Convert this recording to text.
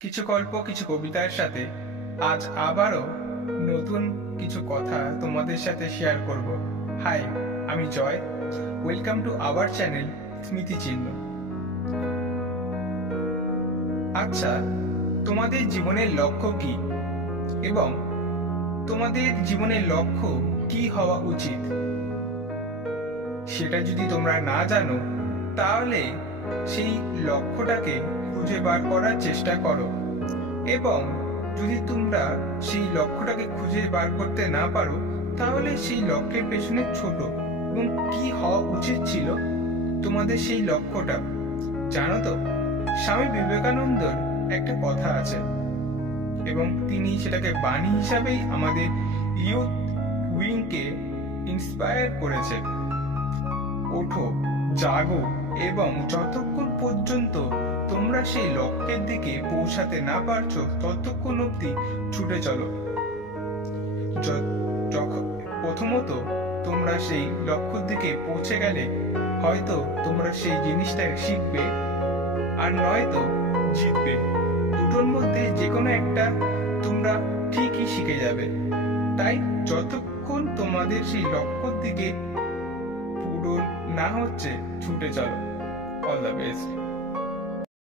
কিছু গল্প, কিছু কবিতার সাথে আজ আবারও নতুন কিছু কথা তোমাদের সাথে শেয়ার করব। হাই, আমি Joy. Welcome to our channel Smritichinho. আচ্ছা, তোমাদের জীবনের লক্ষ্য কি এবং তোমাদের জীবনের লক্ষ্য কি হওয়া উচিত সেটা যদি তোমরা না জানো, তাহলে সেই লক্ষ্যটাকে খুঁজে বার করার চেষ্টা করো। এবং যদি তোমরা সেই লক্ষ্যটাকে খুঁজে বার করতে না পারো, তাহলে সেই লক্ষ্যের পেছনে ছোট এবং কি হওয়া উচিত ছিল তোমাদের সেই লক্ষ্যটা। জানো তো, স্বামী বিবেকানন্দর একটা কথা আছে এবং তিনি সেটাকে বাণী হিসাবেই আমাদের ইউথ উইংকে ইন্সপায়ার করেছে। ওঠো, জাগো এবং যতক্ষণ পর্যন্ত তোমরা সেই লক্ষ্যের দিকে পৌঁছাতে না পারছো ততক্ষণ অব্দি ছুটে চলো। প্রথমত তোমরা সেই লক্ষ্যের দিকে পৌঁছে গেলে হয়তো তোমরা সেই জিনিসটা শিখবে, আর নয়তো জিতবে। দুটোর মধ্যে যে কোনো একটা তোমরা ঠিকই শিখে যাবে। তাই যতক্ষণ তোমাদের সেই লক্ষ্যের দিকে পূরণ না হচ্ছে, ছুটে চলো। All the best.